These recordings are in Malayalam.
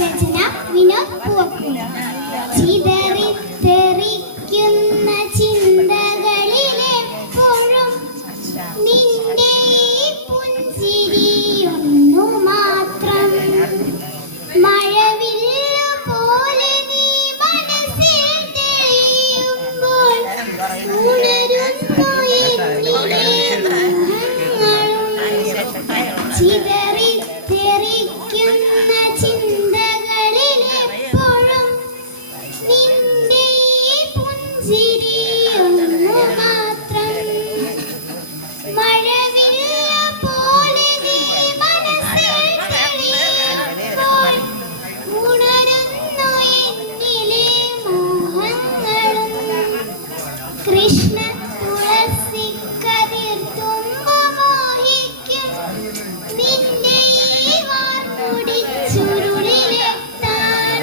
രചന വിനോദ് പൂവക്കുഴി. ചിതറി തെറിക്കുന്ന ചിന്തകളിലെപ്പോഴും നിന്റെ പുഞ്ചിരിയൊന്നു മാത്രം. മഴവില്ലു പോലെ നീ മനസ്സിൽ തെളിയുമ്പോൾ ഉണരുന്നു എന്നിലെ മോഹങ്ങളും. ചിതറി തെറിക്കുന്ന ചിന്തകളിലെപ്പോഴും നിന്റെ പുഞ്ചിരിയൊന്നു മാത്രം. മഴവില്ലു പോലെ നീ മനസ്സിൽ തെളിയുമ്പോൾ ഉണരുന്നു എന്നിലെ മോഹങ്ങളും. കൃഷ്ണ തുളസി കതിർ തുമ്പു മോഹിക്കും നിന്റെ ഈ വാർമുടി ചുരുളിലെത്താൻ.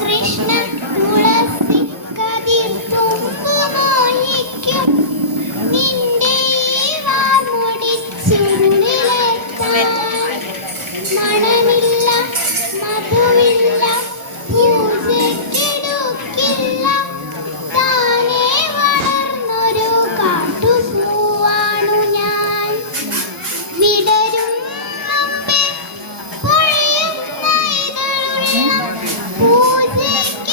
കൃഷ്ണ തുളസി കതിർ തുമ്പു മോഹിക്കും നിന്റെ ഈ വാർമുടി ചുരുളിലെത്താൻ. മണമില്ല മധുവില്ല പൂജയ്ക്കിടുക്കില്ല താനേ വളർന്നൊരു കാട്ടുപൂവാണു ഞാൻ. വിടരും മുമ്പേ പൊഴിയുന്ന ഇതളുള്ള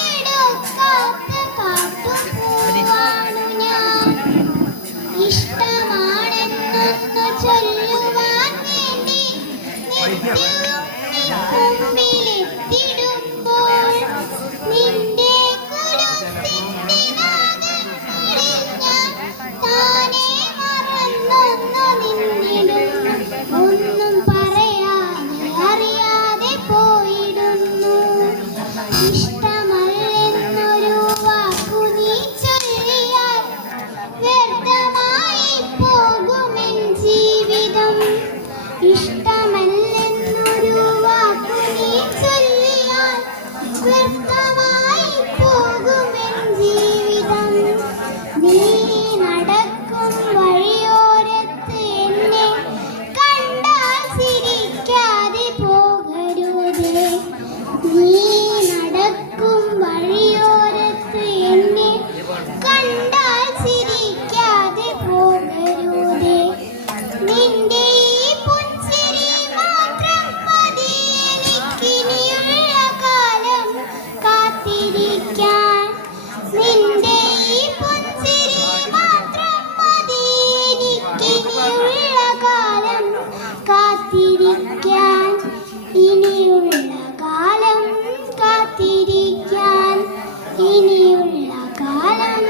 പൂജയ്ക്കിടുക്കാത്ത കാട്ടുപൂവാണു ഞാൻ. ഇഷ്ടമാണെന്നൊന്നു ചൊല്ലുവാൻ വേണ്ടി നിത്യവും മുമ്പിലെത്തിടുമ്പോൾ നിന്റെ കുടുംബത്തിന്റെ നാഗങ്ങളിൽ ഞാൻ താനേ മറന്നൊന്നു നിന്നിടും. ഒന്നും പറയാതെ അറിയാതെ പോയിടുന്നു. ഇഷ്ടമല്ലെന്നൊരു വാക്കു നീ ചൊല്ലിയാൽ വ്യർത്ഥമായി പോകുമെൻ ജീവിതം. ഇഷ്ടമല്ലെന്നൊരു വാക്കു നീ ചൊല്ലിയാൽ വ്യർത്ഥമായി പോകുമെൻ ജീവിതം. നീ നടക്കും വഴിയോരത്ത് എന്നെ കണ്ടാൽ ചിരിക്കാതെ പോകരുതേ. നീ നടക്കും വഴിയോരത്ത് എന്നെ കണ്ടാൽ ചിരിക്കാതെ പോകരുതേ. നിന്റെ ഈ പുഞ്ചിരി മാത്രം മതി എനിക്കിനിയുള്ള കാലം കാത്തിരിക്കാൻ. നിന്റെ ഈ പുഞ്ചിരി മാത്രം മതി എനിക്കിനിയുള്ള കാലം കാത്തിരിക്കാൻ. ഇനിയുള്ള കാലം കാത്തിരിക്കാൻ. ഇനിയുള്ള കാലം